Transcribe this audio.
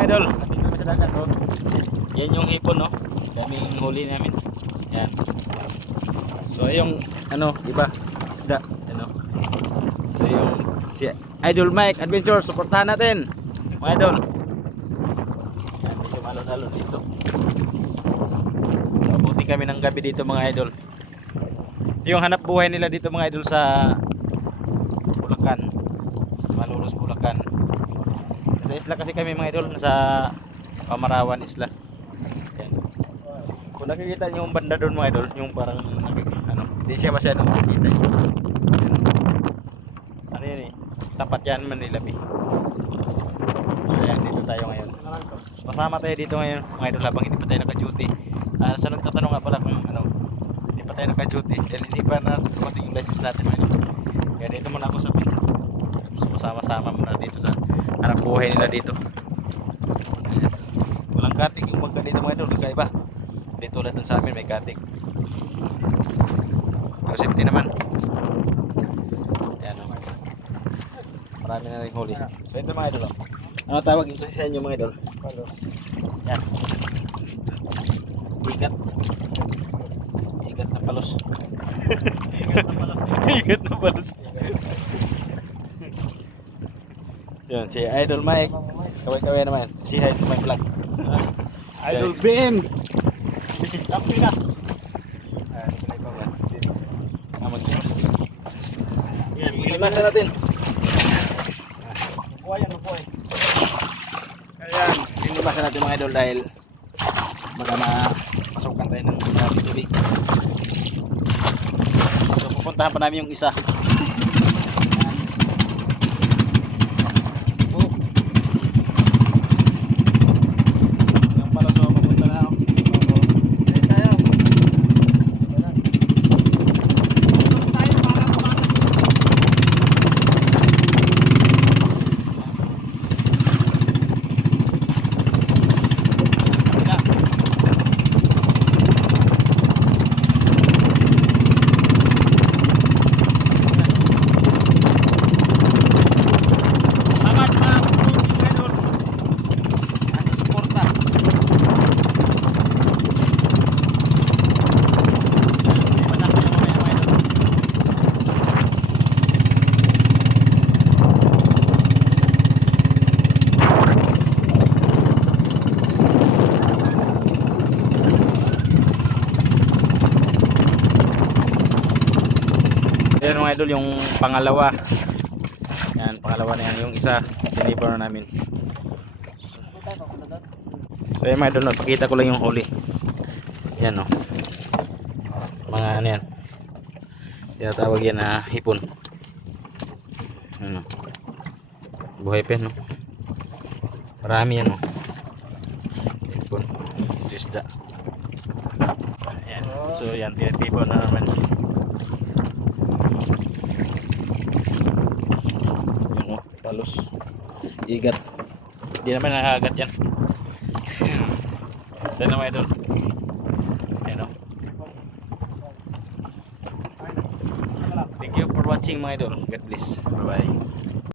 Idol, nandito kami sa dagat, oh. Yan yung hipon, no? Daming huli namin. Yan. So yung ano, iba isda, ano. So yung si Idol Mike Adventure, suportahan natin. Mga idol. Yan, medyo malo-lalo dito. So abuti kami ng gabi dito mga idol. Yung hanap buhay nila dito mga idol sa Bulacan. Malolos Bulacan. Sa isla kasi kami mga idol, nasa Pamarawan Isla. Yan. Kung nakikita niyo yung banda doon mga idol, yung parang ano, hindi siya masyadong makikita. Yan. Ano yan eh, tapat yan Manila Bay. So yan, dito tayo ngayon. So, kasama tayo dito ngayon mga idol habang hindi pa tayo naka-duty. Sa nagtatanong nga pala kung ano, hindi pa tayo naka-duty dahil hindi pa na dumating yung license natin mga idol. Kaya dito muna ako sa pizza. So masama-sama muna dito sa hanap buhay nila dito. Ayan. Walang katik yung pagka dito mga idol, kakaiba. Dito tulad dun sa amin may katik. Pero safety naman. Ayan o. Marami na rin huli. So ito mga idol o. Ano tawag ito sa inyo mga idol? Palos. Yan. Ikat. Ikat na palos. Ikat na palos. Ikat na palos. Yun, si Idol Mike. Kaway-kaway naman. Si Idol Mike vlog. Idol BM. Kampinas. Nilay pa ba? Mag-limas. Yan, Limasan natin. buhay yan, buhay. Ayan. Limasan natin mga idol dahil baka mapasukan tayo ng tubig. So pupuntahan pa namin yung isa. Yan mga idol yung pangalawa. Yan, pangalawa na yan. Yung isa, deliver na namin. So yan mga idol, pakita ko lang yung huli. Yan o. Mga ano yan. Tinatawag yan na hipon. Ano. Buhay pa yan o. Marami yan o. Hipon. Ito isda. Yan. So yan, tinatibon na naman. Palos, igat. Hindi naman nakagat yan. Sana mga idol. Ayan o. Thank you for watching mga idol. God bless. Bye bye.